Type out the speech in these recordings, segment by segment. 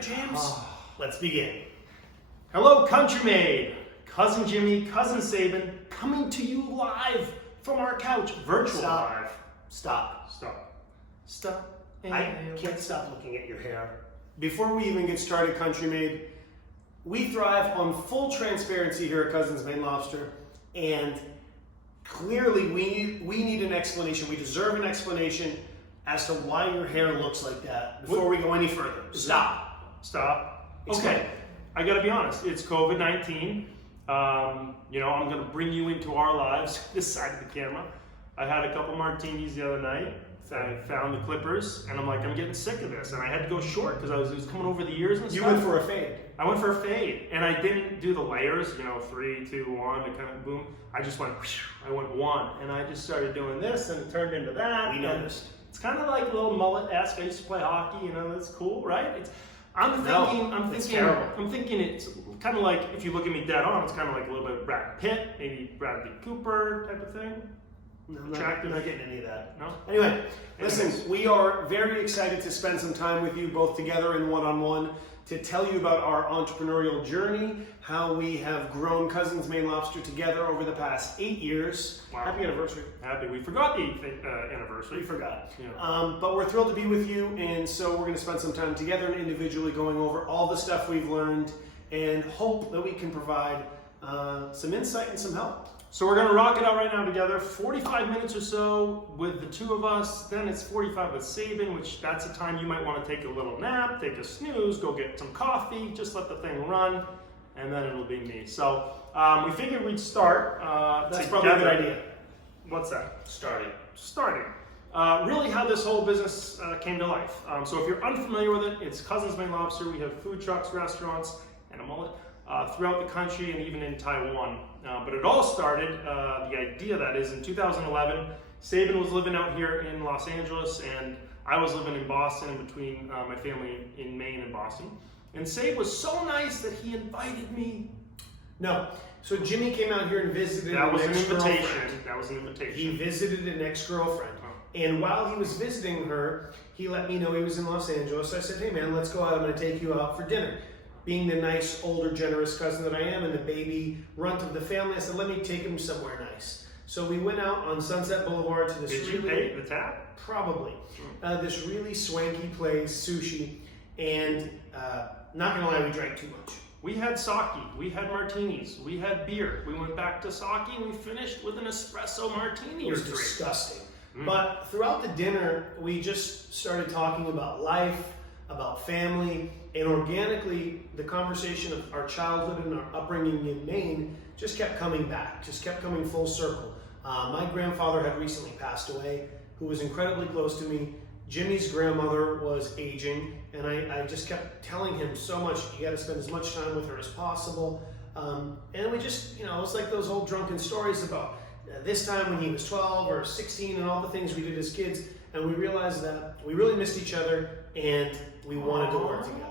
ready, James? Let's begin. Hello, Country Made. Cousin Jimmy, Cousin Sabin, coming to you live from our couch, virtual live. Stop. I can't stop looking at your hair. Before we even get started, Country Made, we thrive on full transparency here at Cousins Maine Lobster, and clearly we need an explanation. We deserve an explanation as to why your hair looks like that before we go any further. Stop. Okay, I gotta be honest, it's COVID-19. I'm gonna bring you into our lives, this side of the camera. I had a couple martinis the other night. I found the clippers, and I'm like, I'm getting sick of this. And I had to go short because it was coming over the ears and stuff. You went for a fade. I went for a fade, and I didn't do the layers, 3, 2, 1, to kind of boom. I just went, I went one, and I just started doing this, and it turned into that. We noticed. It's kind of like a little mullet-esque. I used to play hockey, that's cool, right? I'm thinking it's kind of like, if you look at me dead on, it's kind of like a little bit of Brad Pitt, maybe Bradley Cooper type of thing. No, I'm not getting any of that. No? Anyway, listen, we are very excited to spend some time with you both together and one-on-one to tell you about our entrepreneurial journey, how we have grown Cousins Maine Lobster together over the past 8 years. Wow. Happy anniversary. Happy. We forgot the 8th anniversary. We forgot. Yeah. But we're thrilled to be with you, and so we're going to spend some time together and individually going over all the stuff we've learned and hope that we can provide some insight and some help. So we're gonna rock it out right now together, 45 minutes or so with the two of us, then it's 45 with Sabin, which that's a time you might wanna take a little nap, take a snooze, go get some coffee, just let the thing run, and then it'll be me. So we figured we'd start That's together. probably a good idea. What's that? Starting. Really how this whole business came to life. So if you're unfamiliar with it, it's Cousins Maine Lobster. We have food trucks, restaurants, and a mullet throughout the country and even in Taiwan. But it all started, the idea that is, in 2011, Sabin was living out here in Los Angeles, and I was living in Boston, in between my family in Maine and Boston. And Sabin was so nice that he invited me. No. So Jimmy came out here and visited That was an an ex-girlfriend. invitation. He visited an ex-girlfriend. And while he was visiting her, he let me know he was in Los Angeles. I said, hey man, let's go out. I'm going to take you out for dinner. Being the nice, older, generous cousin that I am and the baby runt of the family, I said, let me take him somewhere nice. So we went out on Sunset Boulevard to this Did you pay the tab? Probably. This really swanky place, sushi. And not going to lie, we drank too much. We had sake, we had martinis, we had beer. We went back to sake and we finished with an espresso martini. It was disgusting. But throughout the dinner, we just started talking about life, about family, and organically, the conversation of our childhood and our upbringing in Maine just kept coming back, just kept coming full circle. My grandfather had recently passed away, who was incredibly close to me. Jimmy's grandmother was aging, and I just kept telling him so much, you gotta spend as much time with her as possible. And we just, it was like those old drunken stories about this time when he was 12 or 16 and all the things we did as kids, and we realized that we really missed each other and we wanted to work together.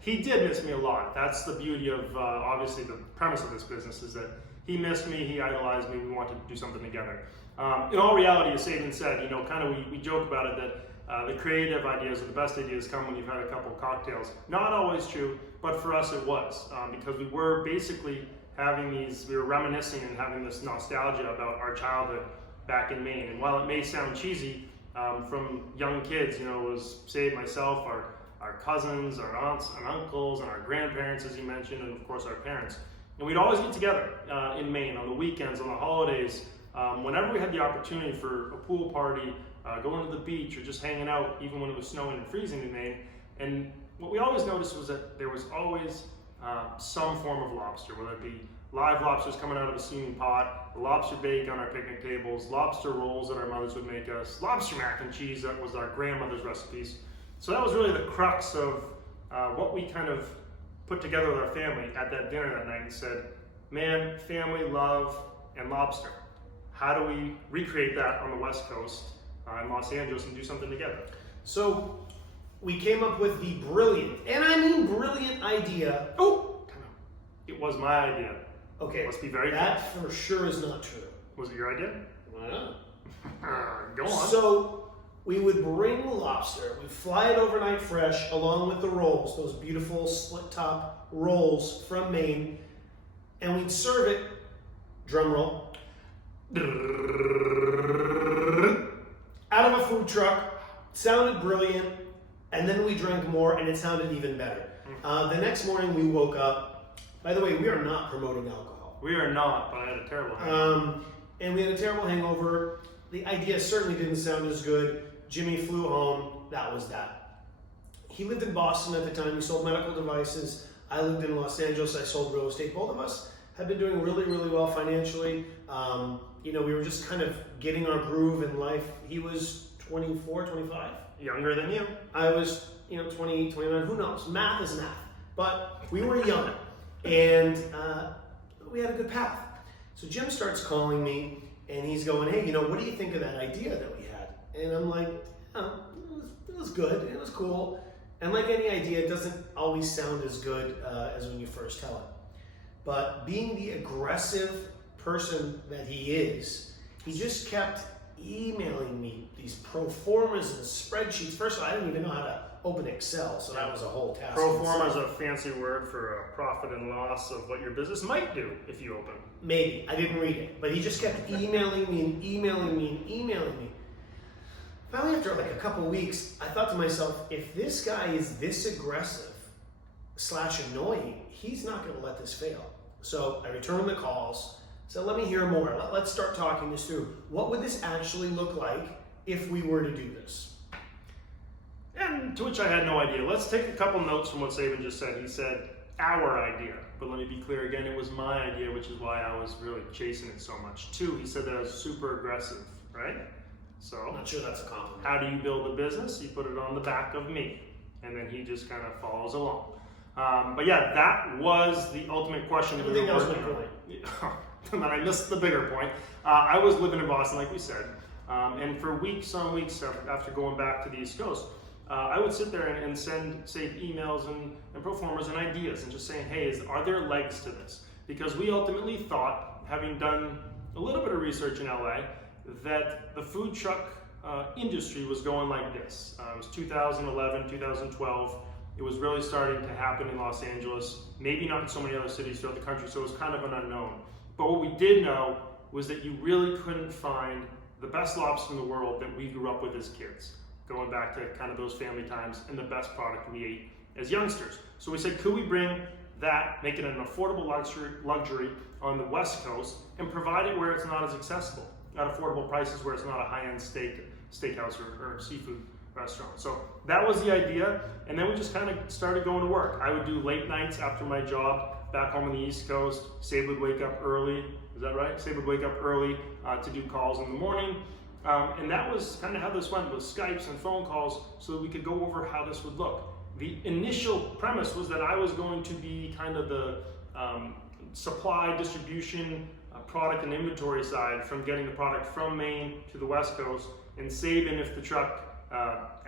He did miss me a lot. That's the beauty of, obviously, the premise of this business is that he missed me, he idolized me, we wanted to do something together. In all reality, as Sabin said, we joke about it that the creative ideas or the best ideas come when you've had a couple cocktails. Not always true, but for us it was, because we were basically we were reminiscing and having this nostalgia about our childhood back in Maine. And while it may sound cheesy, from young kids, it was Sabin, myself, our cousins, our aunts and uncles, and our grandparents, as you mentioned, and of course our parents. And we'd always get together in Maine on the weekends, on the holidays, whenever we had the opportunity for a pool party, going to the beach, or just hanging out, even when it was snowing and freezing in Maine. And what we always noticed was that there was always some form of lobster, whether it be live lobsters coming out of a steaming pot, lobster bake on our picnic tables, lobster rolls that our mothers would make us, lobster mac and cheese that was our grandmother's recipes. So that was really the crux of what we kind of put together with our family at that dinner that night and said, man, family, love, and lobster. How do we recreate that on the West Coast in Los Angeles and do something together? So we came up with the brilliant, and I mean brilliant idea. It was my idea. Okay, Let's be very that for sure is not true. Was it your idea? Why not? Go on. So we would bring lobster, we'd fly it overnight fresh along with the rolls, those beautiful split top rolls from Maine, and we'd serve it, drum roll, out of a food truck. Sounded brilliant, and then we drank more and it sounded even better. The next morning we woke up. By the way, we are not promoting alcohol. We are not, but I had a terrible hangover. And we had a terrible hangover. The idea certainly didn't sound as good. Jimmy flew home. That was that. He lived in Boston at the time. He sold medical devices. I lived in Los Angeles. I sold real estate. Both of us had been doing really, really well financially. We were just kind of getting our groove in life. He was 24, 25. Younger than you. I was, 28, 29. Who knows? Math is math. But we were young. And we had a good path. So Jim starts calling me, and he's going, hey, what do you think of that idea that we had? And I'm like, it was good. It was cool. And like any idea, it doesn't always sound as good as when you first tell it. But being the aggressive person that he is, he just kept emailing me these pro formas and spreadsheets. First of all, I didn't even know how to open Excel, so that was a whole task. Pro forma is a fancy word for a profit and loss of what your business might do if you open. Maybe. I didn't read it. But he just kept emailing me and emailing me and emailing me. Finally, after like a couple weeks, I thought to myself, if this guy is this aggressive / annoying, he's not going to let this fail. So I returned the calls. So let me hear more. Let's start talking this through. What would this actually look like if we were to do this? And to which I had no idea. Let's take a couple notes from what Saban just said. He said, our idea. But let me be clear again, it was my idea, which is why I was really chasing it so much. 2, he said that I was super aggressive, right? So, I'm not sure that's a compliment. how do you build a business? You put it on the back of me. And then he just kind of follows along. But yeah, that was the ultimate question. I think that was my point. And then I missed the bigger point. I was living in Boston, like we said. And for weeks on weeks after going back to the East Coast, I would sit there and send, say, emails and pro formas and ideas and just saying, hey, are there legs to this? Because we ultimately thought, having done a little bit of research in LA, that the food truck industry was going like this. It was 2011, 2012. It was really starting to happen in Los Angeles, maybe not in so many other cities throughout the country, so it was kind of an unknown. But what we did know was that you really couldn't find the best lobster in the world that we grew up with as kids, going back to kind of those family times, and the best product we ate as youngsters. So we said, could we bring that, make it an affordable luxury on the West Coast, and provide it where it's not as accessible, at affordable prices where it's not a high-end steakhouse or seafood restaurant. So that was the idea, and then we just kind of started going to work. I would do late nights after my job back home on the East Coast. Sabe would wake up early, is that right? Sabe would wake up early to do calls in the morning. And that was kind of how this went, with Skypes and phone calls, so that we could go over how this would look. The initial premise was that I was going to be kind of the supply, distribution, product and inventory side, from getting the product from Maine to the West Coast. And Saban, if the truck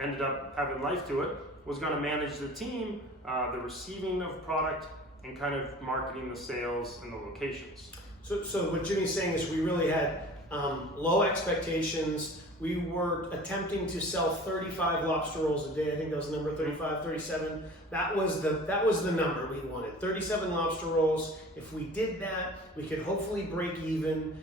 ended up having life to it, was going to manage the team, the receiving of product, and kind of marketing the sales and the locations. So what Jimmy's saying is we really had low expectations. We were attempting to sell 35 lobster rolls a day. I think that was the number, 35, 37. That was the number we wanted. 37 lobster rolls. If we did that, we could hopefully break even.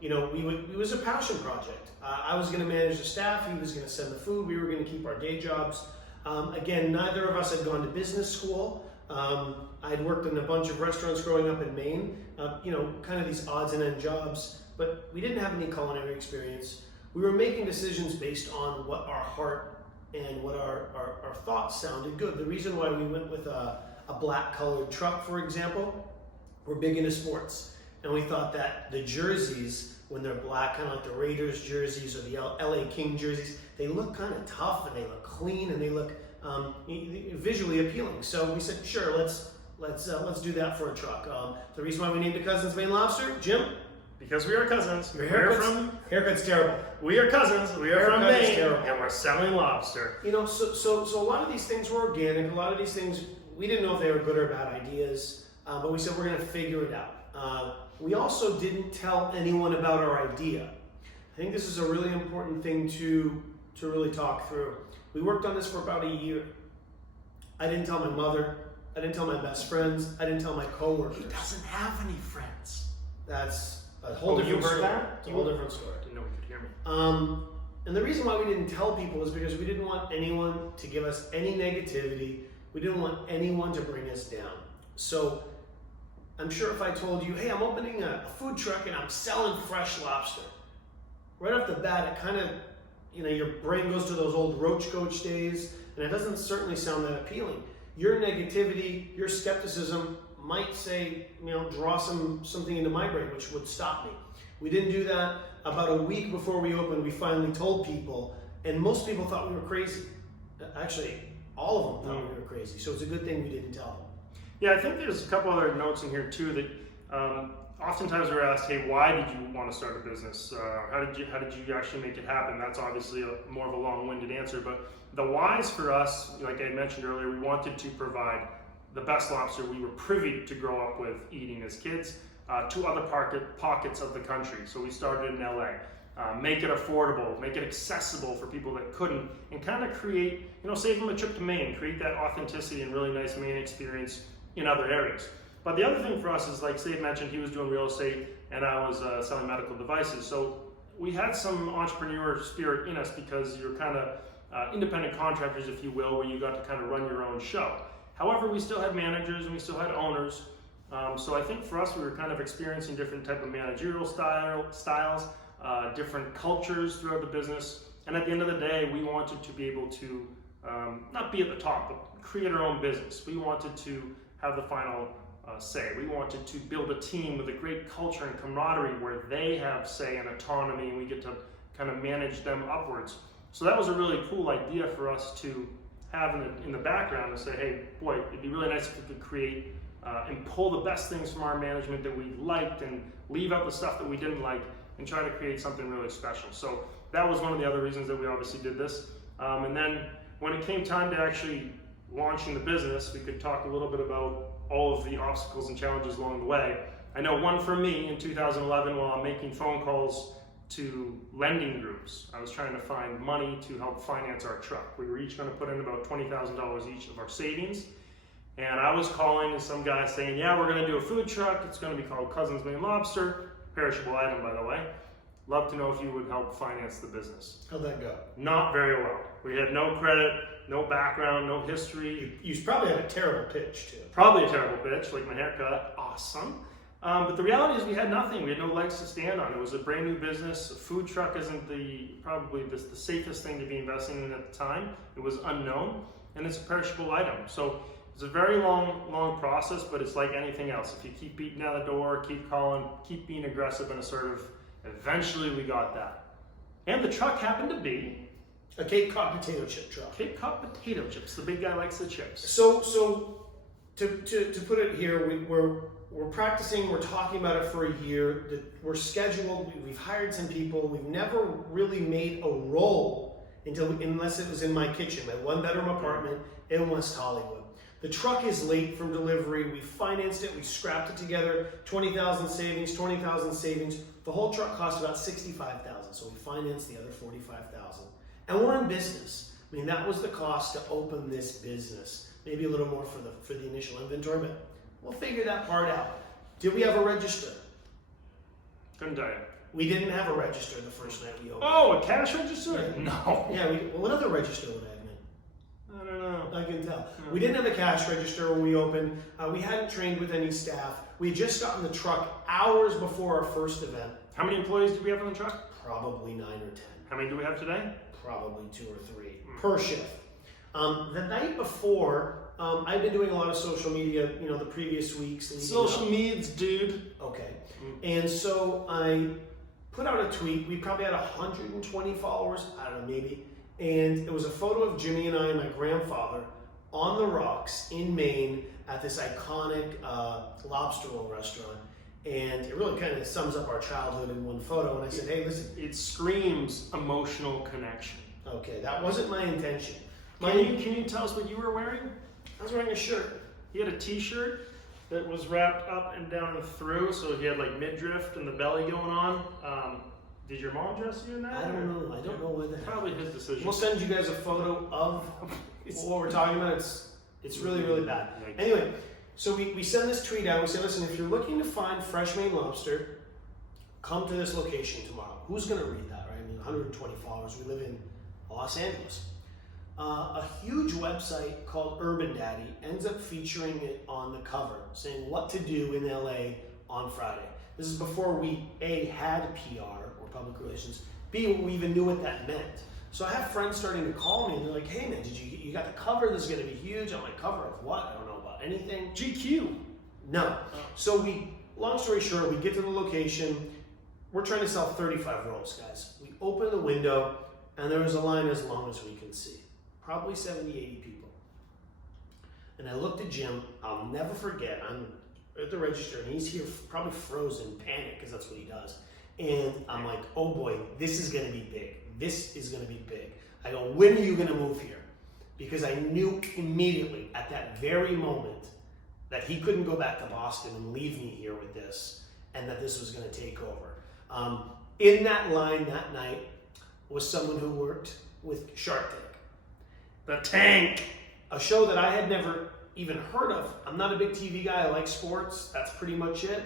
It was a passion project. I was going to manage the staff. He was going to send the food. We were going to keep our day jobs. Again, neither of us had gone to business school. I'd worked in a bunch of restaurants growing up in Maine, kind of these odds and end jobs, but we didn't have any culinary experience. We were making decisions based on what our heart and what our thoughts sounded good. The reason why we went with a black colored truck, for example, we're big into sports. And we thought that the jerseys, when they're black, kind of like the Raiders jerseys or the LA King jerseys, they look kind of tough and they look clean and they look visually appealing. So we said, sure, let's do that for a truck. The reason why we named it Cousins Maine Lobster, Jim? Because we are cousins. Haircut's terrible. We are cousins. We are from Haircut is Maine, terrible. and we're selling lobster. So a lot of these things were organic. A lot of these things, we didn't know if they were good or bad ideas, but we said we're going to figure it out. We also didn't tell anyone about our idea. I think this is a really important thing to to really talk through. We worked on this for about a year. I didn't tell my mother. I didn't tell my best friends. I didn't tell my coworkers. He doesn't have any friends. That's a whole different you heard story. that? It's a whole different story. Didn't know he could hear me. And the reason why we didn't tell people is because we didn't want anyone to give us any negativity. We didn't want anyone to bring us down. So I'm sure if I told you, hey, I'm opening a food truck and I'm selling fresh lobster, right off the bat, it kind of, your brain goes to those old roach coach days, and it doesn't certainly sound that appealing. Your negativity, your skepticism might say, draw something into my brain, which would stop me. We didn't do that. About a week before we opened, we finally told people, and most people thought we were crazy. Actually, all of them thought we were crazy. So it's a good thing we didn't tell them. Yeah, I think there's a couple other notes in here too that oftentimes we're asked, hey, why did you want to start a business? How did you actually make it happen? That's obviously more of a long-winded answer, but the whys for us, like I mentioned earlier, we wanted to provide the best lobster we were privy to grow up with eating as kids to other pockets of the country. So we started in LA. Make it affordable, make it accessible for people that couldn't, and kind of create, save them a trip to Maine, create that authenticity and really nice Maine experience in other areas. But the other thing for us is, like Steve mentioned, he was doing real estate and I was selling medical devices. So we had some entrepreneur spirit in us because you're kind of independent contractors, if you will, where you got to kind of run your own show. However, we still had managers and we still had owners. So I think for us, we were kind of experiencing different type of managerial styles, different cultures throughout the business. And at the end of the day, we wanted to be able to not be at the top, but create our own business. We wanted to have the final say. We wanted to build a team with a great culture and camaraderie where they have say and autonomy, and we get to kind of manage them upwards. So that was a really cool idea for us to have in the background and say, hey, boy, it'd be really nice if we could create and pull the best things from our management that we liked and leave out the stuff that we didn't like and try to create something really special. So that was one of the other reasons that we obviously did this. And then when it came time to actually launching the business, we could talk a little bit about all of the obstacles and challenges along the way. I know one for me in 2011 while I'm making phone calls to lending groups. I was trying to find money to help finance our truck. We were each going to put in about $20,000 each of our savings. And I was calling some guy saying, yeah, we're going to do a food truck. It's going to be called Cousins Maine Lobster. Perishable item, by the way. Love to know if you would help finance the business. How'd that go? Not very well. We had no credit, no background, no history. You probably had a terrible pitch, too. Probably a terrible pitch, like my haircut. Awesome. But the reality is we had nothing. We had no legs to stand on. It was a brand new business. A food truck isn't probably the safest thing to be investing in at the time. It was unknown, and it's a perishable item. So it's a very long process, but it's like anything else. If you keep beating down the door, keep calling, keep being aggressive and assertive, eventually we got that. And the truck happened to be a Cape Cod potato chip truck. Cape Cod potato chips. The big guy likes the chips. So to put it here, we're practicing. We're talking about it for a year. We're scheduled. We've hired some people. We've never really made a roll unless it was in my kitchen, my one-bedroom apartment in West Hollywood. The truck is late from delivery. We financed it. We scrapped it together. 20,000 savings. 20,000 savings. The whole truck cost about 65,000. So we financed the other 45,000. And we're in business. I mean, that was the cost to open this business. Maybe a little more for the initial inventory, but we'll figure that part out. Did we have a register? Couldn't tell you. We didn't have a register the first night we opened. Oh, a cash register? Yeah. No. Yeah. What other register would I have been? I don't know. I can tell. We didn't have a cash register when we opened. We hadn't trained with any staff. We had just gotten the truck hours before our first event. How many employees do we have on the truck? Probably 9 or 10. How many do we have today? Probably 2 or 3 per shift. The night before, I've been doing a lot of social media, the previous weeks. Social medias, dude. Okay. And so I put out a tweet. We probably had 120 followers. I don't know, maybe. And it was a photo of Jimmy and I and my grandfather on the rocks in Maine at this iconic lobster roll restaurant. And it really kind of sums up our childhood in one photo. And I said, hey, listen. It screams emotional connection. Okay, that wasn't my intention. Can you tell us what you were wearing? I was wearing a shirt. He had a t-shirt that was wrapped up and down and through, so he had like midriff and the belly going on. Did your mom dress you in that? I don't know. I don't know whether. Probably his decision. We'll send you guys a photo of what we're talking about. It's really, really bad. Yikes. Anyway, so we send this tweet out. We say, listen, if you're looking to find fresh Maine lobster, come to this location tomorrow. Who's going to read that, right? I mean, 120 followers. We live in Los Angeles. A huge website called Urban Daddy ends up featuring it on the cover, saying what to do in LA on Friday. This is before we A, had PR or public relations, B, we even knew what that meant. So I have friends starting to call me and they're like, hey man, you got the cover? This is going to be huge. I'm like, cover of what? I don't know about anything. GQ. No. So long story short, we get to the location. We're trying to sell 35 rolls, guys. We open the window and there was a line as long as we can see. Probably 70, 80 people. And I looked at Jim. I'll never forget. I'm at the register and he's here probably frozen, panic, because that's what he does. And I'm like, oh boy, this is going to be big. This is going to be big. I go, when are you going to move here? Because I knew immediately at that very moment that he couldn't go back to Boston and leave me here with this, and that this was going to take over. In that line that night was someone who worked with Shark Tank. The Tank. A show that I had never even heard of. I'm not a big TV guy. I like sports. That's pretty much it.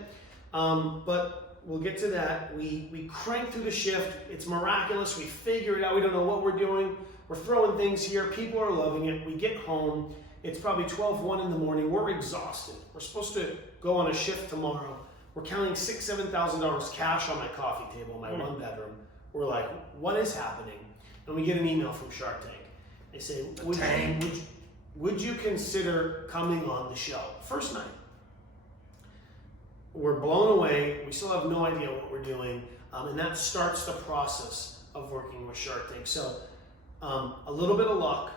But we'll get to that. We crank through the shift. It's miraculous. We figure it out. We don't know what we're doing. We're throwing things here. People are loving it. We get home. It's probably 1 in the morning. We're exhausted. We're supposed to go on a shift tomorrow. We're counting $6,000, $7,000 cash on my coffee table in my one bedroom. We're like, what is happening? And we get an email from Shark Tank. They say, would you consider coming on the show? First night. We're blown away. We still have no idea what we're doing. And that starts the process of working with Shark Tank. So a little bit of luck,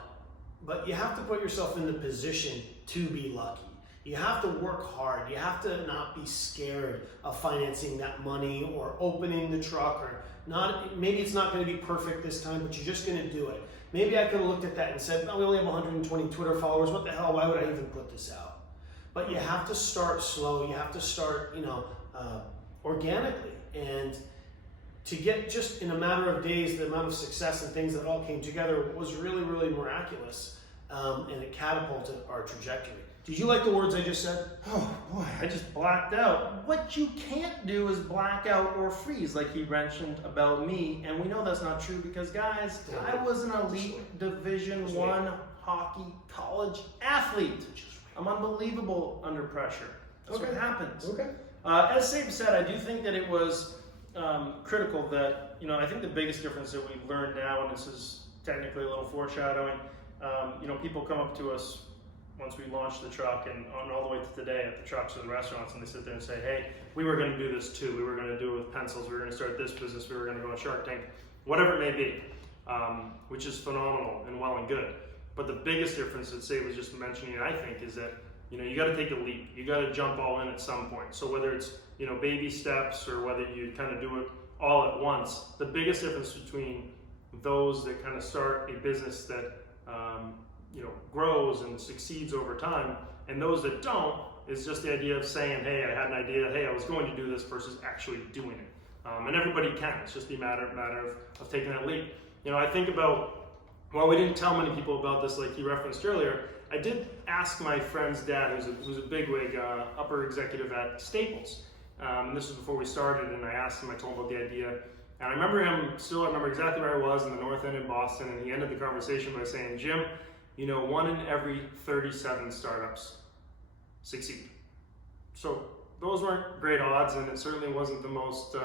but you have to put yourself in the position to be lucky. You have to work hard. You have to not be scared of financing that money or opening the truck or not. Maybe it's not going to be perfect this time, but you're just going to do it. Maybe I could have looked at that and said, we only have 120 Twitter followers. What the hell? Why would I even put this out? But you have to start slow. You have to start, organically. And to get just in a matter of days, the amount of success and things that all came together was really, really miraculous. And it catapulted our trajectory. Did you like the words I just said? Oh boy, I just blacked out. What you can't do is black out or freeze like he mentioned about me, and we know that's not true because guys, I was an elite Division I hockey college athlete. I'm unbelievable under pressure. That's what happens. Okay. As Sabe said, I do think that it was critical that, I think the biggest difference that we've learned now, and this is technically a little foreshadowing, people come up to us once we launched the truck and on all the way to today at the trucks or the restaurants, and they sit there and say, hey, we were going to do this too. We were going to do it with pencils. We were going to start this business. We were going to go on Shark Tank, whatever it may be, which is phenomenal and well and good. But the biggest difference that Sabe was just mentioning, I think, is that, you got to take a leap. You got to jump all in at some point. So whether it's, baby steps or whether you kind of do it all at once, the biggest difference between those that kind of start a business that, grows and succeeds over time, and those that don't, is just the idea of saying, hey, I had an idea, hey, I was going to do this, versus actually doing it. And everybody can. It's just a matter of taking that leap. I think about, while we didn't tell many people about this like he referenced earlier, I did ask my friend's dad, who's a bigwig, upper executive at Staples. And this was before we started, and I asked him, I told him about the idea. And I remember exactly where I was in the North End in Boston, and he ended the conversation by saying, Jim, 1 in every 37 startups succeed. So those weren't great odds, and it certainly wasn't the most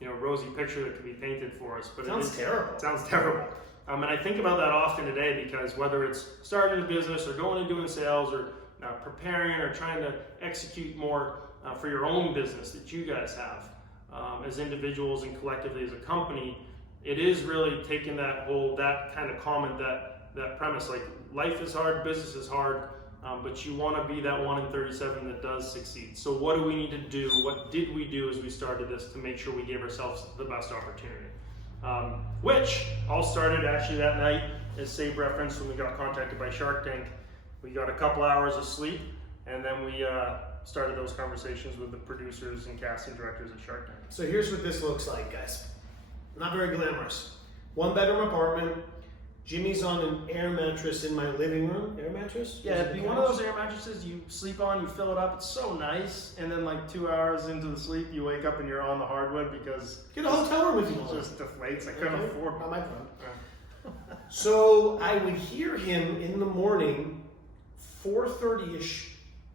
rosy picture that could be painted for us. But Sounds terrible. It sounds terrible. And I think about that often today, because whether it's starting a business or going and doing sales or preparing or trying to execute more for your own business that you guys have as individuals and collectively as a company, it is really taking that kind of comment, that premise, like life is hard, business is hard, but you want to be that 1 in 37 that does succeed. So what do we need to do? What did we do as we started this to make sure we gave ourselves the best opportunity? Which all started actually that night, as Sabe referenced, when we got contacted by Shark Tank. We got a couple hours of sleep, and then we started those conversations with the producers and casting directors at Shark Tank. So here's what this looks like, guys. not very glamorous. 1-bedroom apartment. Jimmy's on an air mattress in my living room. Air mattress? Yeah, it'd be one of those air mattresses you sleep on, you fill it up, it's so nice, and then like 2 hours into the sleep, you wake up and you're on the hardwood because Get a hotel room if you it want. just deflates. I couldn't afford Not one. my problem. So I would hear him in the morning, 4:30ish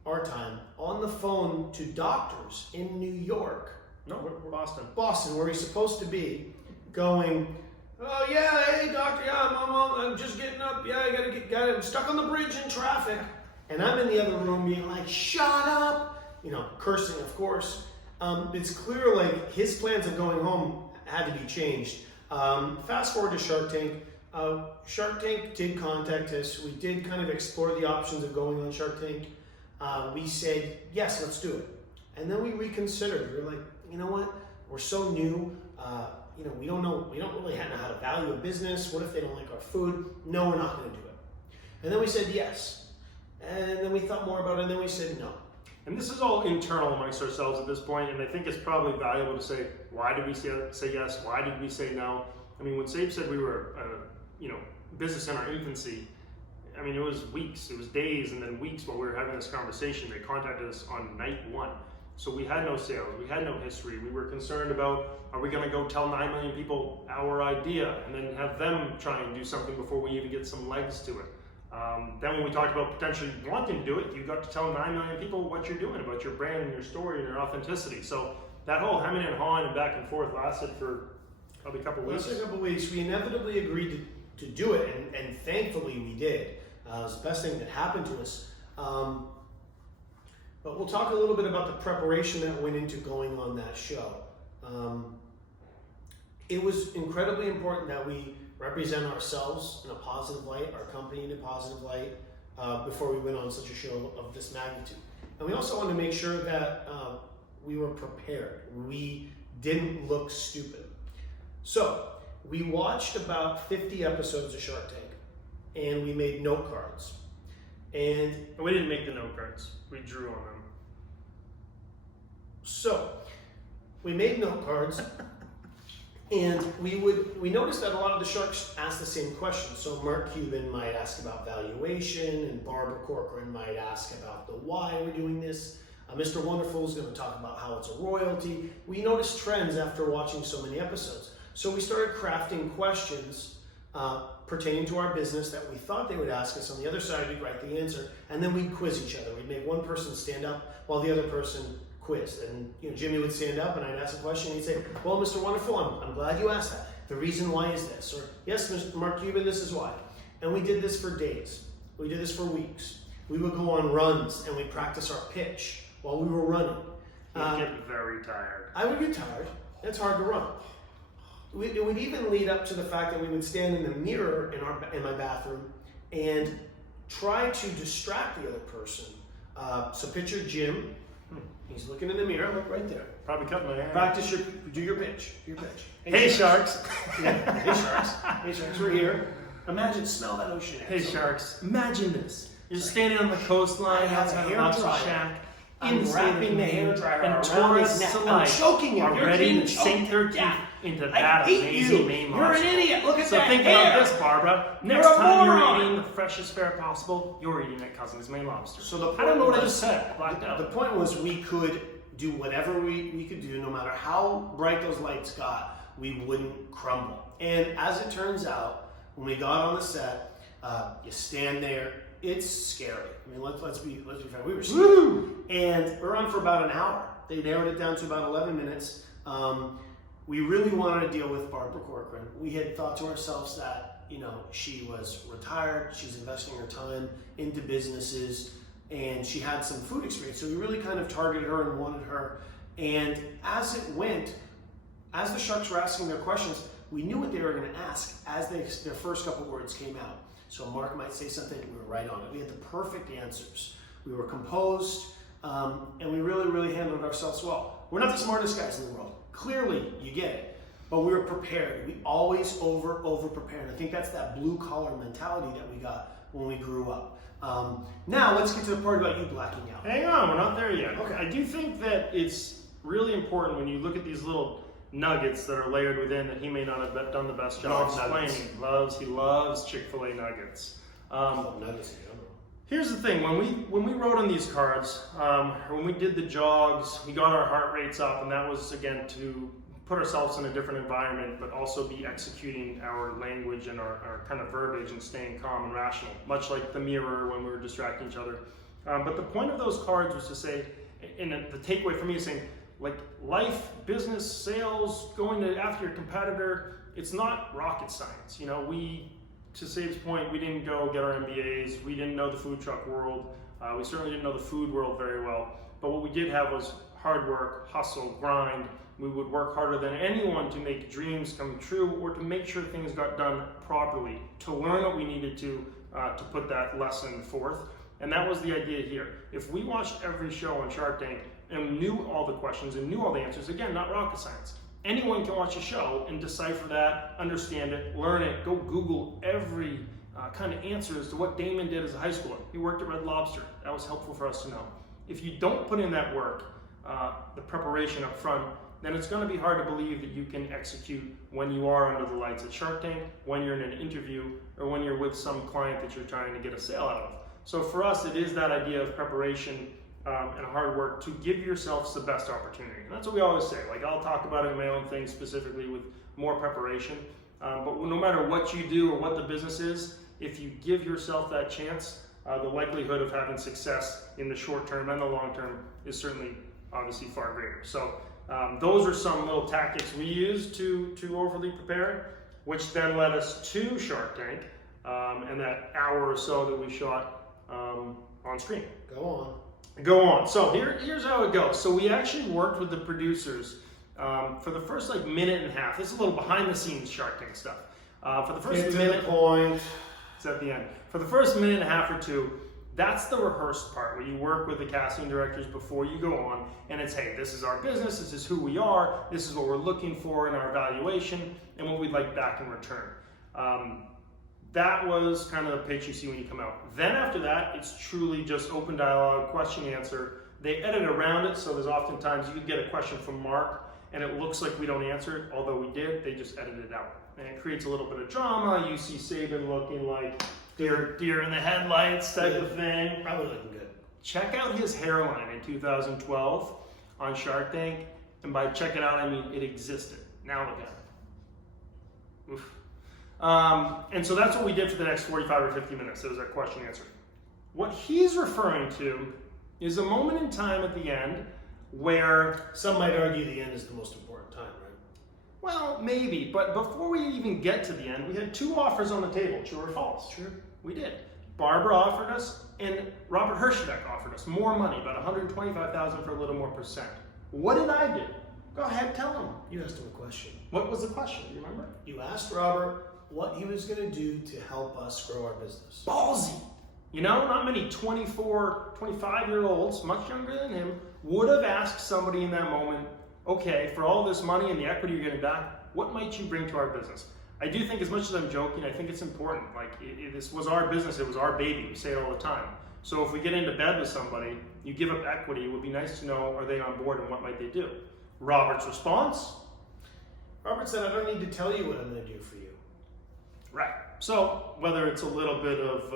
our time, on the phone to doctors in New York, No, we're Boston. Boston, where he's supposed to be, going, oh yeah, hey doctor, yeah, I'm just getting up, yeah, I'm stuck on the bridge in traffic. And I'm in the other room being like, shut up, cursing, of course. It's clear like his plans of going home had to be changed. Fast forward to Shark Tank. Shark Tank did contact us. We did kind of explore the options of going on Shark Tank. We said, yes, let's do it. And then we reconsidered. We were like, you know what? We're so new. We don't know. We don't really know how to value a business. What if they don't like our food? No, we're not going to do it. And then we said yes. And then we thought more about it, and then we said no. And this is all internal amongst ourselves at this point, and I think it's probably valuable to say, why did we say yes? Why did we say no? I mean, when Sabe said we were, business in our infancy, I mean, it was weeks, it was days, and then weeks while we were having this conversation. They contacted us on night 1. So we had no sales, we had no history. We were concerned about, are we going to go tell 9 million people our idea and then have them try and do something before we even get some legs to it? Then when we talked about potentially wanting to do it, you got to tell 9 million people what you're doing, about your brand and your story and your authenticity. So that whole hemming and hawing and back and forth lasted for probably a couple weeks. After a couple weeks, we inevitably agreed to do it, and thankfully we did. It was the best thing that happened to us. But we'll talk a little bit about the preparation that went into going on that show. It was incredibly important that we represent ourselves in a positive light, our company in a positive light, before we went on such a show of this magnitude. And we also wanted to make sure that we were prepared. We didn't look stupid. So we watched about 50 episodes of Shark Tank, and we made note cards. And we didn't make the note cards, we drew on them. So we made note cards, and we noticed that a lot of the sharks asked the same questions. So Mark Cuban might ask about valuation, and Barbara Corcoran might ask about the why we're doing this. Mr. Wonderful is going to talk about how it's a royalty. We noticed trends after watching so many episodes. So we started crafting questions pertaining to our business that we thought they would ask us. On the other side, we'd write the answer, and then we'd quiz each other. We'd make one person stand up while the other person quizzed. And Jimmy would stand up, and I'd ask a question, and he'd say, well, Mr. Wonderful, I'm glad you asked that. The reason why is this. Or, yes, Mr. Mark Cuban, this is why. And we did this for days. We did this for weeks. We would go on runs, and we'd practice our pitch while we were running. You'd get very tired. I would get tired. It's hard to run. It would even lead up to the fact that we would stand in the mirror in my bathroom and try to distract the other person. So picture Jim. He's looking in the mirror. Look right there. Probably cutting my hair. Practice do your pitch. Hey, sharks. Yeah. Hey, sharks. Hey, sharks. We're here. Imagine, smell that ocean air. Hey, sharks. Imagine this. You're standing on the coastline I have outside a of hair Lobster dryer. Shack. I'm in the wrapping the state hair of dryer and around his tourists neck. I'm alike choking him. are You're ready being to sink choked. their teeth Yeah. into I that hate amazing you. Maine You're lobster. an idiot. Look at So that think hair. about this, Barbara. You're Next a time you're moron. eating the freshest fare possible, you're eating at Cousins Maine Lobster. So the I don't know what I point just said. I blacked out. The point was we could do whatever we could do, no matter how bright those lights got, we wouldn't crumble. And as it turns out, when we got on the set, you stand there. It's scary. I mean, let's be fair. We were scared. Woo! And we're on for about an hour. They narrowed it down to about 11 minutes. We really wanted to deal with Barbara Corcoran. We had thought to ourselves that, she was retired, she's investing her time into businesses, and she had some food experience. So we really kind of targeted her and wanted her. And as it went, as the sharks were asking their questions, we knew what they were going to ask as their first couple words came out. So Mark might say something, we were right on it. We had the perfect answers. We were composed, and we really, really handled ourselves well. We're not the smartest guys in the world. Clearly, you get it. But we were prepared. We always over prepare. And I think that's that blue collar mentality that we got when we grew up. Now let's get to the part about you blacking out. Hang on, we're not there yet. Okay. I do think that it's really important when you look at these little nuggets that are layered within that he may not have done the best job Loves explaining. nuggets. He loves Chick-fil-A nuggets. Nuggets in general. Here's the thing: when we wrote on these cards, when we did the jogs, we got our heart rates up, and that was again to put ourselves in a different environment, but also be executing our language and our kind of verbiage and staying calm and rational, much like the mirror when we were distracting each other. But the point of those cards was to say, and the takeaway for me is saying, like life, business, sales, going to after your competitor, it's not rocket science. You know, to Sabe's point, we didn't go get our MBAs. We didn't know the food truck world. We certainly didn't know the food world very well. But what we did have was hard work, hustle, grind. We would work harder than anyone to make dreams come true or to make sure things got done properly, to learn what we needed to put that lesson forth. And that was the idea here. If we watched every show on Shark Tank and knew all the questions and knew all the answers, again, not rocket science. Anyone can watch a show and decipher that, understand it, learn it, go Google every kind of answer as to what Damon did as a high schooler. He worked at Red Lobster. That was helpful for us to know. If you don't put in that work, the preparation up front, then it's going to be hard to believe that you can execute when you are under the lights at Shark Tank, when you're in an interview, or when you're with some client that you're trying to get a sale out of. So for us, it is that idea of preparation and hard work to give yourselves the best opportunity. And that's what we always say. Like, I'll talk about it in my own thing specifically with more preparation. But no matter what you do or what the business is, if you give yourself that chance, the likelihood of having success in the short term and the long term is certainly obviously far greater. So those are some little tactics we use to overly prepare, which then led us to Shark Tank and that hour or so that we shot on screen. Go on. So here's how it goes. So we actually worked with the producers for the first minute and a half. This is a little behind the scenes Shark Tank stuff. For the first minute, it's at the end. For the first minute and a half or two, that's the rehearsed part where you work with the casting directors before you go on, and it's, hey, this is our business, this is who we are, this is what we're looking for in our evaluation, and what we'd like back in return. That was kind of the pitch you see when you come out. Then after that, it's truly just open dialogue, question answer. They edit around it, so there's oftentimes you could get a question from Mark, and it looks like we don't answer it, although we did. They just edited it out. And it creates a little bit of drama. You see Saban looking like deer in the headlights type of thing. Probably looking good. Check out his hairline in 2012 on Shark Tank, and by check it out, I mean it existed. Now look at it. Oof. And so that's what we did for the next 45 or 50 minutes. It was our question and answer. What he's referring to is a moment in time at the end where... Some might argue the end is the most important time, right? Well, maybe, but before we even get to the end, we had two offers on the table, true or false? True. We did. Barbara offered us, and Robert Hershbeck offered us more money, about $125,000 for a little more percent. What did I do? Go ahead, tell him. You asked him a question. What was the question? Do you remember? You asked Robert what he was going to do to help us grow our business. Ballsy. You know, not many 24, 25-year-olds, much younger than him, would have asked somebody in that moment, okay, for all this money and the equity you're getting back, what might you bring to our business? I do think, as much as I'm joking, I think it's important. Like, this was our business, it was our baby. We say it all the time. So if we get into bed with somebody, you give up equity, it would be nice to know, are they on board and what might they do? Robert's response? Robert said, I don't need to tell you what I'm going to do for you. Right. So whether it's a little bit of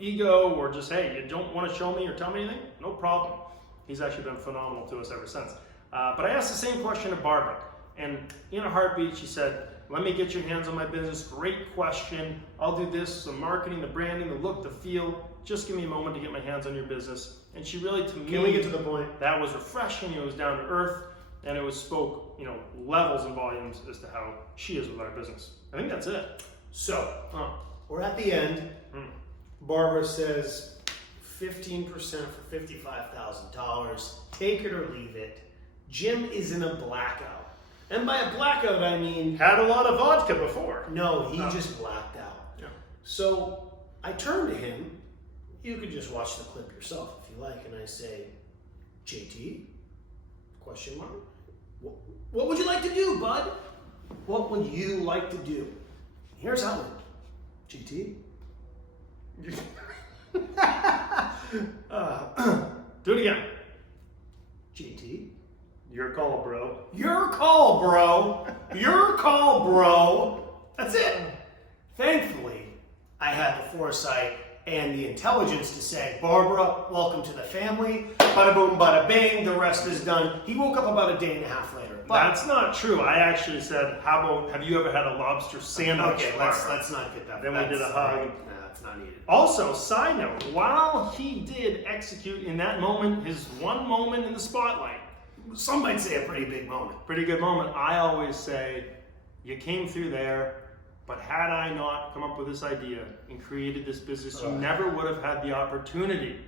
ego or just, hey, you don't want to show me or tell me anything, no problem. He's actually been phenomenal to us ever since. But I asked the same question to Barbara, and in a heartbeat, she said, let me get your hands on my business. Great question. I'll do this, the marketing, the branding, the look, the feel. Just give me a moment to get my hands on your business. And she really, to me, Can we get to the point? That was refreshing. It was down to earth, and it spoke, levels and volumes as to how she is with our business. I think that's it. So, we're at the end. Barbara says 15% for $55,000. Take it or leave it. Jim is in a blackout. And by a blackout, I mean... Had a lot of vodka before. No, he just blacked out. Yeah. So, I turn to him. You could just watch the clip yourself if you like. And I say, JT? Question mark? What would you like to do, bud? What would you like to do? Here's how it went. GT? Do it again. GT? Your call, bro. Your call, bro. Your call, bro. That's it. Thankfully, I had the foresight and the intelligence to say, Barbara, welcome to the family. Bada boom, bada bing, the rest is done. He woke up about a day and a half later. But, That's not true. I actually said, "How about? Have you ever had a lobster sandwich?" okay, let's not get that. Then we did a hug. No, that's not needed. Also, side note, while he did execute in that moment, his one moment in the spotlight, Some might say a pretty big moment. pretty good moment, I always say, you came through there, but had I not come up with this idea and created this business, you never would have had the opportunity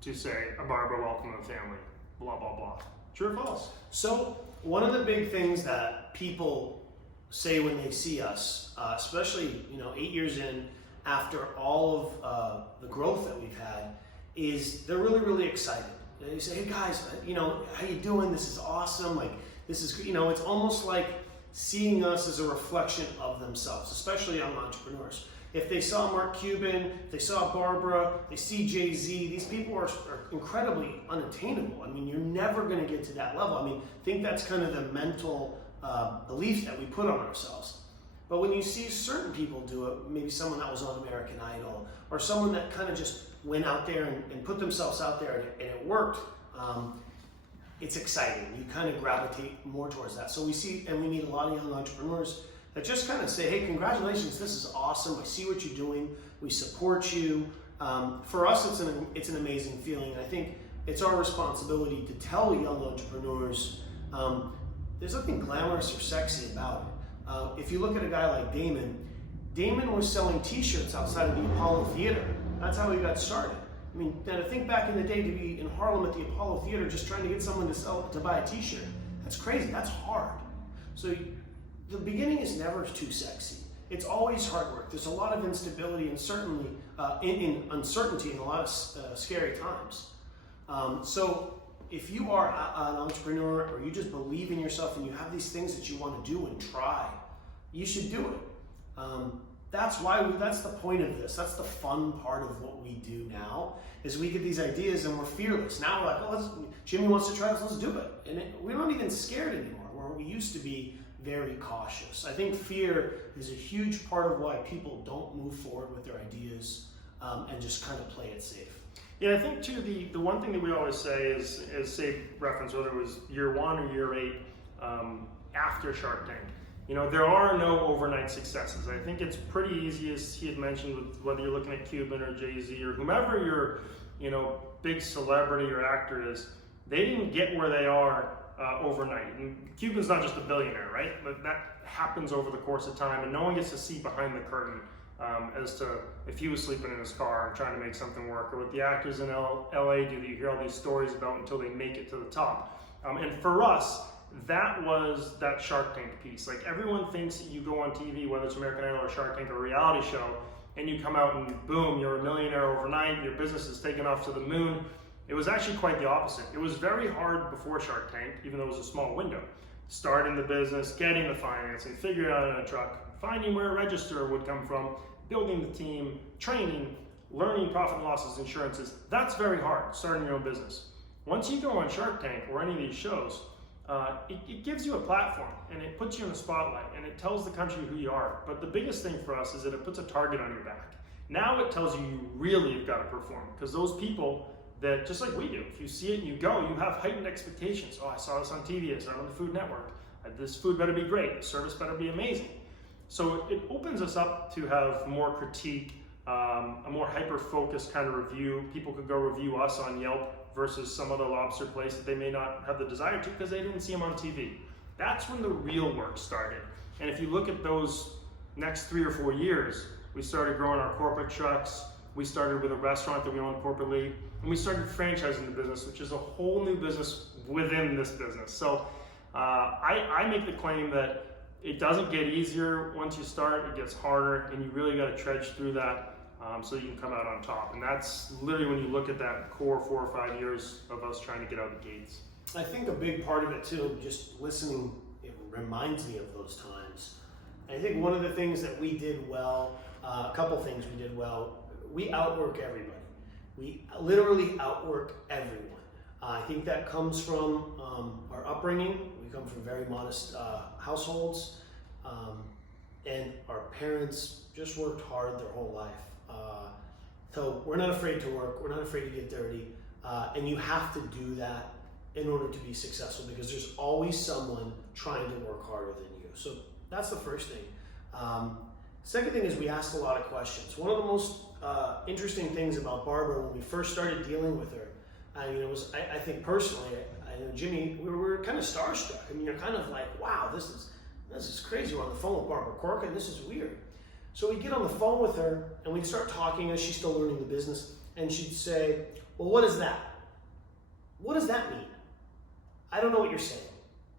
to say, Barbara, welcome to the family, blah, blah, blah. True or false? So, one of the big things that people say when they see us, especially 8 years in, after all of the growth that we've had, is they're really, really excited. They say, "Hey guys, how you doing? This is awesome. Like, this is, it's almost like seeing us as a reflection of themselves, especially young entrepreneurs. If they saw Mark Cuban, if they saw Barbara, they see Jay-Z, these people are incredibly unattainable. I mean, you're never going to get to that level. I mean, I think that's kind of the mental belief that we put on ourselves. But when you see certain people do it, maybe someone that was on American Idol, or someone that kind of just went out there and put themselves out there and it worked, it's exciting. You kind of gravitate more towards that. So we see and we meet a lot of young entrepreneurs that just kind of say, "Hey, congratulations, this is awesome. I see what you're doing. We support you." For us, it's an amazing feeling. And I think it's our responsibility to tell young entrepreneurs there's nothing glamorous or sexy about it. If you look at a guy like Damon was selling T-shirts outside of the Apollo Theater. That's how he got started. I mean, now to think back in the day to be in Harlem at the Apollo Theater just trying to get someone to buy a T-shirt, that's crazy. That's hard. So the beginning is never too sexy. It's always hard work. There's a lot of instability and certainly in uncertainty in a lot of scary times. So if you are an entrepreneur or you just believe in yourself and you have these things that you want to do and try, you should do it. That's the point of this. That's the fun part of what we do now, is we get these ideas and we're fearless. Now we're like, "Oh, Jimmy wants to try this, let's do it." And we're not even scared anymore, where we used to be very cautious. I think fear is a huge part of why people don't move forward with their ideas and just kind of play it safe. Yeah, I think too, the one thing that we always say is say reference, whether it was year 1 or year 8, after Shark Tank. There are no overnight successes. I think it's pretty easy, as he had mentioned, with whether you're looking at Cuban or Jay-Z or whomever your, big celebrity or actor is, they didn't get where they are overnight. And Cuban's not just a billionaire, right? But that happens over the course of time, and no one gets to see behind the curtain as to if he was sleeping in his car and trying to make something work, or what the actors in LA do that you hear all these stories about until they make it to the top. And for us, that was that Shark Tank piece. Like, everyone thinks that you go on TV, whether it's American Idol or Shark Tank or a reality show, and you come out and boom, you're a millionaire overnight, your business is taken off to the moon. It was actually quite the opposite. It was very hard before Shark Tank, even though it was a small window. Starting the business, getting the financing, figuring it out in a truck, finding where a register would come from, building the team, training, learning profit and losses, insurances. That's very hard, starting your own business. Once you go on Shark Tank or any of these shows, it gives you a platform and it puts you in the spotlight and it tells the country who you are. But the biggest thing for us is that it puts a target on your back. Now it tells you really have got to perform, because those people that, just like we do, if you see it and you go, you have heightened expectations. Oh, I saw this on TV, I saw it on the Food Network. This food better be great, the service better be amazing. So it opens us up to have more critique, a more hyper-focused kind of review. People could go review us on Yelp versus some other lobster place that they may not have the desire to because they didn't see them on TV. That's when the real work started. And if you look at those next 3 or 4 years, we started growing our corporate trucks. We started with a restaurant that we owned corporately, and we started franchising the business, which is a whole new business within this business. So I make the claim that it doesn't get easier once you start, it gets harder, and you really got to trudge through that so you can come out on top. And that's literally when you look at that core 4 or 5 years of us trying to get out the gates. I think a big part of it too, just listening, it reminds me of those times. I think one of the things that we did well, a couple things we did well, we outwork everybody. We literally outwork everyone. I think that comes from our upbringing. We come from very modest households, and our parents just worked hard their whole life. So we're not afraid to work. We're not afraid to get dirty, and you have to do that in order to be successful, because there's always someone trying to work harder than you. So that's the first thing. Second thing is we asked a lot of questions. One of the most interesting things about Barbara when we first started dealing with her, I think personally, I know Jimmy, we were kind of starstruck. I mean, you're kind of like, wow, this is crazy. We're on the phone with Barbara Corcoran. This is weird. So we'd get on the phone with her and we'd start talking as she's still learning the business, and she'd say, well, what is that? What does that mean? I don't know what you're saying.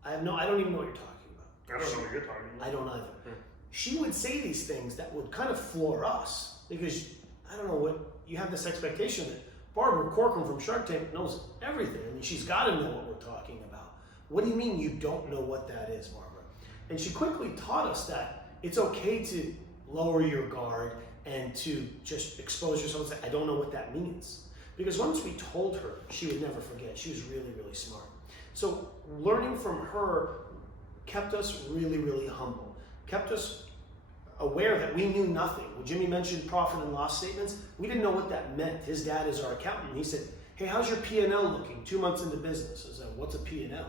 I don't even know what you're talking about. I don't know what you're talking about. I don't either. She would say these things that would kind of floor us, because I don't know what, you have this expectation that Barbara Corcoran from Shark Tank knows everything. I mean, she's got to know what we're talking about. What do you mean you don't know what that is, Barbara? And she quickly taught us that it's okay to lower your guard and to just expose yourself and say, I don't know what that means. Because once we told her, she would never forget. She was really, really smart. So learning from her kept us really, really humble, kept us aware that we knew nothing. When Jimmy mentioned profit and loss statements, we didn't know what that meant. His dad is our accountant. He said, hey, how's your P&L looking 2 months into business? I said, what's a P&L?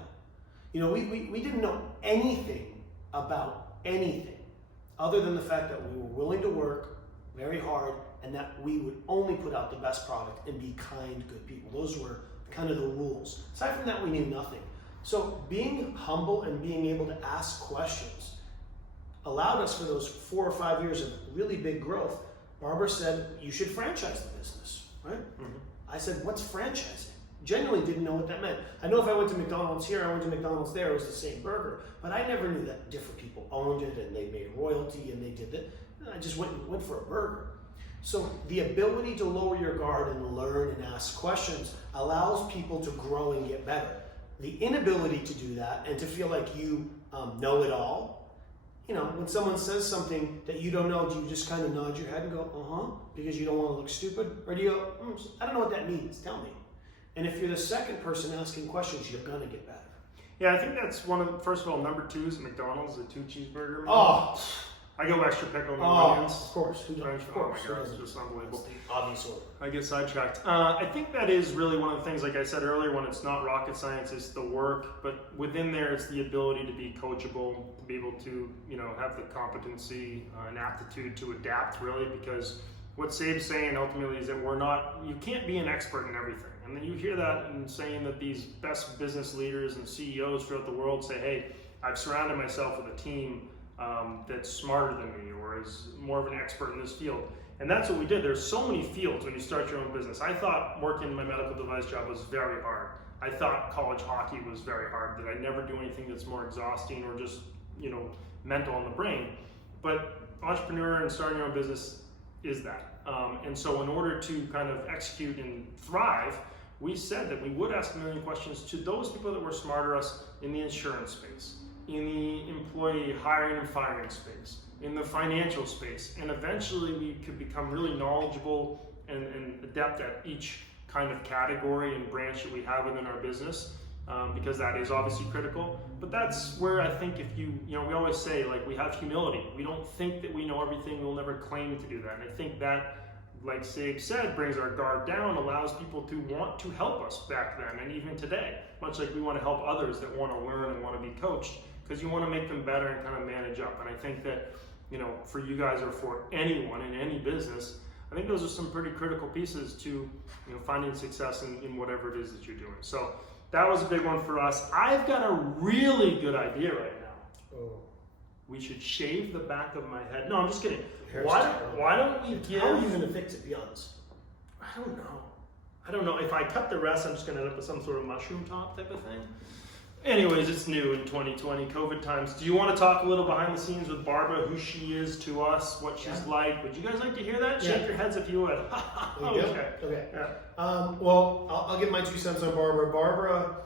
You know, we didn't know anything about anything other than the fact that we were willing to work very hard and that we would only put out the best product and be kind, good people. Those were kind of the rules. Aside from that, we knew nothing. So being humble and being able to ask questions allowed us for those 4 or 5 years of really big growth. Barbara said, you should franchise the business, right? Mm-hmm. I said, what's franchising? Genuinely didn't know what that meant. I know if I went to McDonald's here, I went to McDonald's there, it was the same burger, but I never knew that different people owned it and they made royalty and they did that. I just went for a burger. So the ability to lower your guard and learn and ask questions allows people to grow and get better. The inability to do that and to feel like you know it all, you know, when someone says something that you don't know, do you just kind of nod your head and go, uh-huh, because you don't want to look stupid? Or do you go, I don't know what that means, tell me. And if you're the second person asking questions, you're going to get better. Yeah, I think that's first of all, number 2 is McDonald's, the 2 cheeseburger meal. Oh, I go extra pickle and of onions. course. Who French, of oh course. my God, it's just unbelievable. That's the obvious order. I get sidetracked. I think that is really one of the things, like I said earlier, when it's not rocket science, it's the work, but within there, it's the ability to be coachable, to be able to, you know, have the competency and aptitude to adapt, really, because what Sabe's saying ultimately is that you can't be an expert in everything. And then you hear that in saying that these best business leaders and CEOs throughout the world say, hey, I've surrounded myself with a team that's smarter than me or is more of an expert in this field. And that's what we did. There's so many fields when you start your own business. I thought working my medical device job was very hard. I thought college hockey was very hard, that I'd never do anything that's more exhausting or just, you know, mental on the brain. But entrepreneur and starting your own business is that. And so in order to kind of execute and thrive, we said that we would ask a million questions to those people that were smarter us in the insurance space, in the employee hiring and firing space, in the financial space, and eventually we could become really knowledgeable and adept at each kind of category and branch that we have within our business, because that is obviously critical. But that's where I think if you know, we always say, like, we have humility. We don't think that we know everything. We'll never claim to do that. And I think that, like Sabe said, brings our guard down, allows people to want to help us back then and even today, much like we want to help others that want to learn and want to be coached, because you want to make them better and kind of manage up. And I think that, you know, for you guys or for anyone in any business, I think those are some pretty critical pieces to, you know, finding success in whatever it is that you're doing. So that was a big one for us. I've got a really good idea right now. Oh. We should shave the back of my head. No, I'm just kidding. Hair's Why terrible. don't we give... How are you going to fix it, be honest? I don't know. If I cut the rest, I'm just going to end up with some sort of mushroom top type of thing. Anyways, it's new in 2020, COVID times. Do you want to talk a little behind the scenes with Barbara, who she is to us, what she's like? Would you guys like to hear that? Yeah. Shake your heads if you would. Okay. Yeah. Well, I'll give my 2 cents on Barbara. Barbara,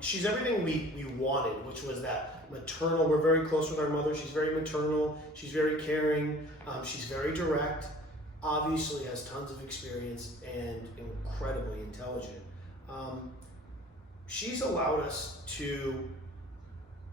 she's everything we wanted, which was that maternal. We're very close with our mother. She's very maternal. She's very caring. She's very direct. Obviously has tons of experience and incredibly intelligent. she's allowed us to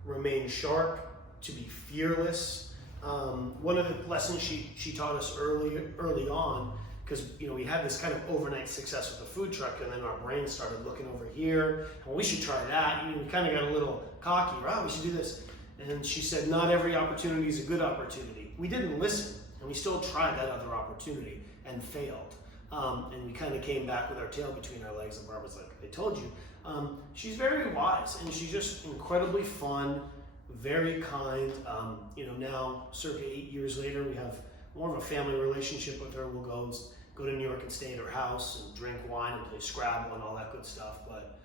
remain sharp, to be fearless. One of the lessons she taught us early on, because we had this kind of overnight success with the food truck, and then our brain started looking over here, and we should try that. We kind of got a little cocky, right? We should do this. And she said, not every opportunity is a good opportunity. We didn't listen, and we still tried that other opportunity and failed. And we kind of came back with our tail between our legs, and Barbara's like, I told you. She's very wise, and she's just incredibly fun, very kind. Now, circa 8 years later, we have more of a family relationship with her. We'll go to New York and stay at her house and drink wine and play Scrabble and all that good stuff. But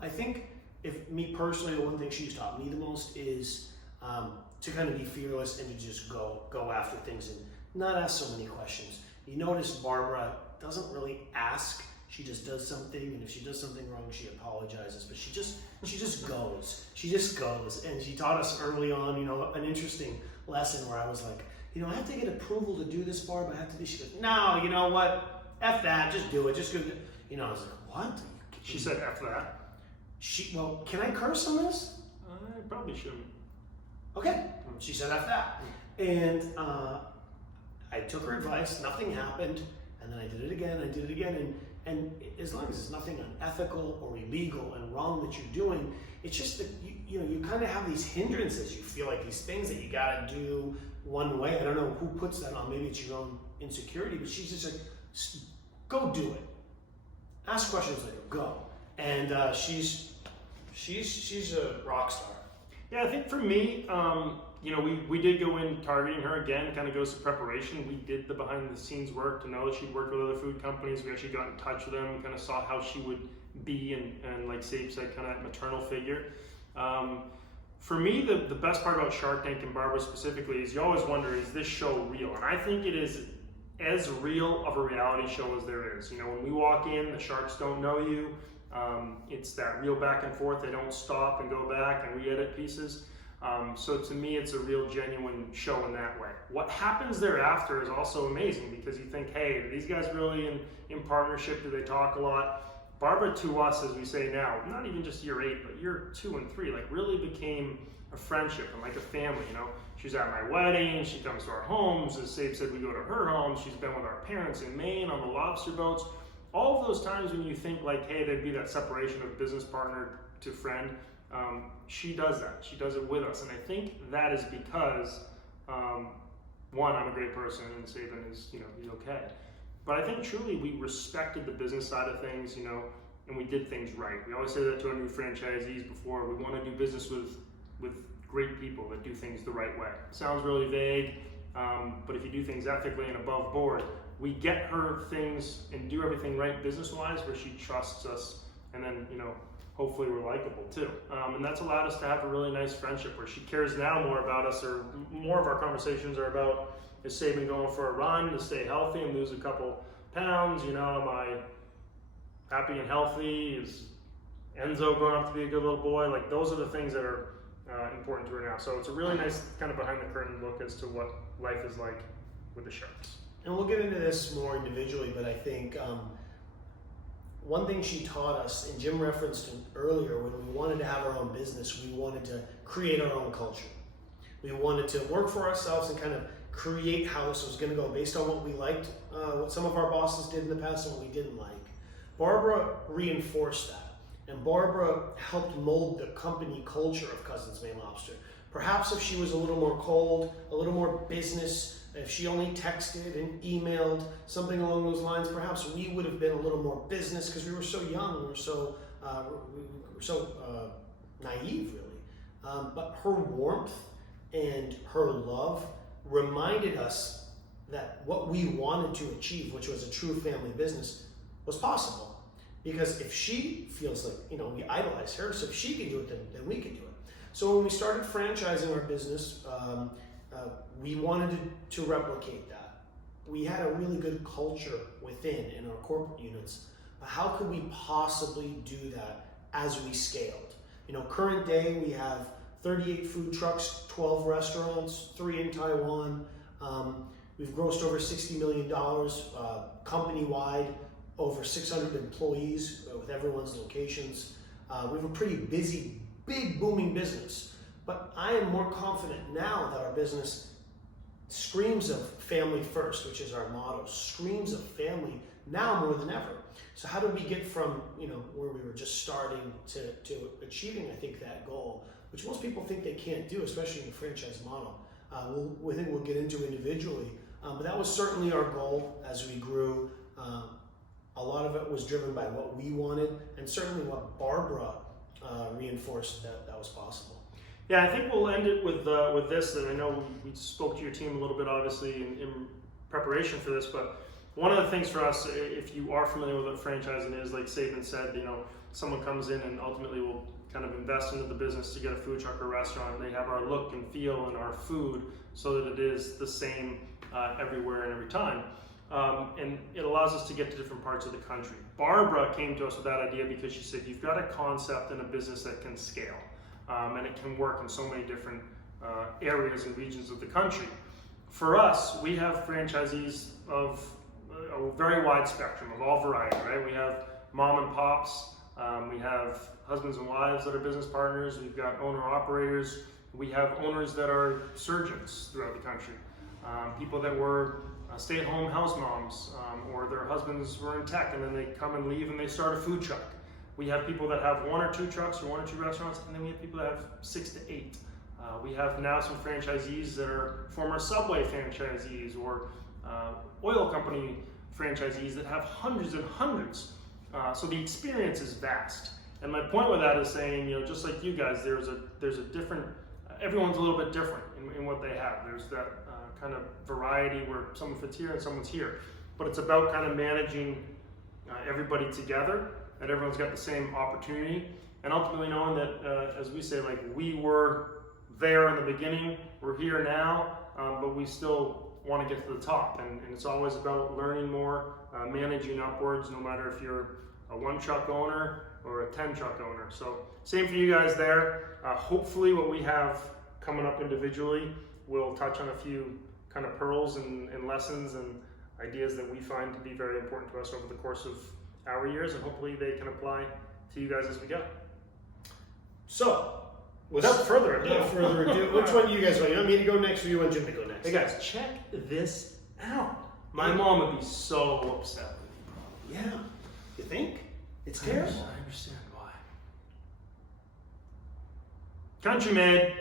I think, if me personally, the one thing she's taught me the most is to kind of be fearless and to just go after things and not ask so many questions. You notice Barbara doesn't really ask. She just does something, and if she does something wrong, she apologizes. But she just goes. She just goes. And she taught us early on, an interesting lesson where I was like, I have to get approval to do this, Barb. I have to do. She goes, no, you know what? F that. Just do it. Just go. I was like, what? She said F that. Well, can I curse on this? I probably shouldn't. Okay. She said F that. And I took her advice. Nothing happened. And then I did it again. And as long as it's nothing unethical or illegal and wrong that you're doing, it's just that you kind of have these hindrances. You feel like these things that you got to do one way. I don't know who puts that on. Maybe it's your own insecurity. But she's just like, go do it. Ask questions later. Go. And she's a rock star. Yeah, I think for me, we did go in targeting her again. Kind of goes to preparation. We did the behind the scenes work to know that she'd worked with other food companies. We actually got in touch with them. We kind of saw how she would be, and like Sabe said, kind of that maternal figure. For me, the best part about Shark Tank and Barbara specifically is you always wonder, is this show real? And I think it is as real of a reality show as there is. When we walk in, the sharks don't know you. It's that real back and forth. They don't stop and go back and re-edit pieces. So to me, it's a real genuine show in that way. What happens thereafter is also amazing, because you think, hey, are these guys really in partnership? Do they talk a lot? Barbara, to us, as we say now, not even just year 8, but year 2 and 3, really became a friendship and like a family. She's at my wedding, she comes to our homes. As Sabe said, we go to her home. She's been with our parents in Maine on the lobster boats. All of those times when you think like, hey, there'd be that separation of business partner to friend, she does that. She does it with us. And I think that is because, one, I'm a great person, and Saban is, he's okay. But I think truly we respected the business side of things, and we did things right. We always say that to our new franchisees before. We want to do business with great people that do things the right way. It sounds really vague, but if you do things ethically and above board, we get her things and do everything right business-wise where she trusts us, and then, hopefully we're likable too. And that's allowed us to have a really nice friendship where she cares now more about us, or more of our conversations are about, is Saban going for a run to stay healthy and lose a couple pounds? Am I happy and healthy? Is Enzo growing up to be a good little boy? Like, those are the things that are important to her now. So it's a really nice kind of behind the curtain look as to what life is like with the Sharks. And we'll get into this more individually, but I think one thing she taught us, and Jim referenced it earlier, when we wanted to have our own business, we wanted to create our own culture. We wanted to work for ourselves and kind of create how this was going to go based on what we liked, what some of our bosses did in the past and what we didn't like. Barbara reinforced that, and Barbara helped mold the company culture of Cousins Maine Lobster. Perhaps if she was a little more cold, a little more business, if she only texted and emailed, something along those lines, perhaps we would have been a little more business, because we were so young, we were so naive, really. But her warmth and her love reminded us that what we wanted to achieve, which was a true family business, was possible. Because if she feels like, we idolize her, so if she can do it, then we can do it. So when we started franchising our business, we wanted to replicate that. We had a really good culture within in our corporate units, but how could we possibly do that as we scaled? Current day we have 38 food trucks, 12 restaurants, 3 in Taiwan. We've grossed over $60 million company-wide, over 600 employees with everyone's locations. We have a pretty busy, big, booming business. But I am more confident now that our business screams of family first, which is our motto, screams of family now more than ever. So how do we get from, where we were just starting to achieving, I think, that goal, which most people think they can't do, especially in the franchise model. We think we'll get into individually, but that was certainly our goal as we grew. A lot of it was driven by what we wanted, and certainly what Barbara reinforced that was possible. Yeah, I think we'll end it with this. And I know we spoke to your team a little bit, obviously, in preparation for this. But one of the things for us, if you are familiar with what franchising is, like Sabin said, someone comes in and ultimately will kind of invest into the business to get a food truck or restaurant. They have our look and feel and our food so that it is the same everywhere and every time. And it allows us to get to different parts of the country. Barbara came to us with that idea because she said, you've got a concept and a business that can scale. And it can work in so many different areas and regions of the country. For us, we have franchisees of a very wide spectrum of all variety, right? We have mom and pops, we have husbands and wives that are business partners, we've got owner-operators, we have owners that are surgeons throughout the country, people that were stay-at-home house moms, or their husbands were in tech and then they come and leave and they start a food truck. We have people that have 1 or 2 trucks or 1 or 2 restaurants, and then we have people that have 6 to 8. We have now some franchisees that are former Subway franchisees or oil company franchisees that have hundreds and hundreds. So the experience is vast. And my point with that is saying, just like you guys, there's a different, everyone's a little bit different in what they have. There's that kind of variety where someone fits here and someone's here. But it's about kind of managing everybody together, that everyone's got the same opportunity, and ultimately knowing that, as we say, like, we were there in the beginning, we're here now, but we still want to get to the top, and it's always about learning more, managing upwards, no matter if you're a 1 truck owner or a 10 truck owner. So same for you guys there. Hopefully what we have coming up individually will touch on a few kind of pearls and lessons and ideas that we find to be very important to us over the course of our years, and hopefully they can apply to you guys as we go. So, without further ado, which one do you guys want? You want me to go next, or you want Jim to go next? Hey guys, check this out. My mom would be so upset with you. Yeah. You think? It's terrible. I understand why. Country made.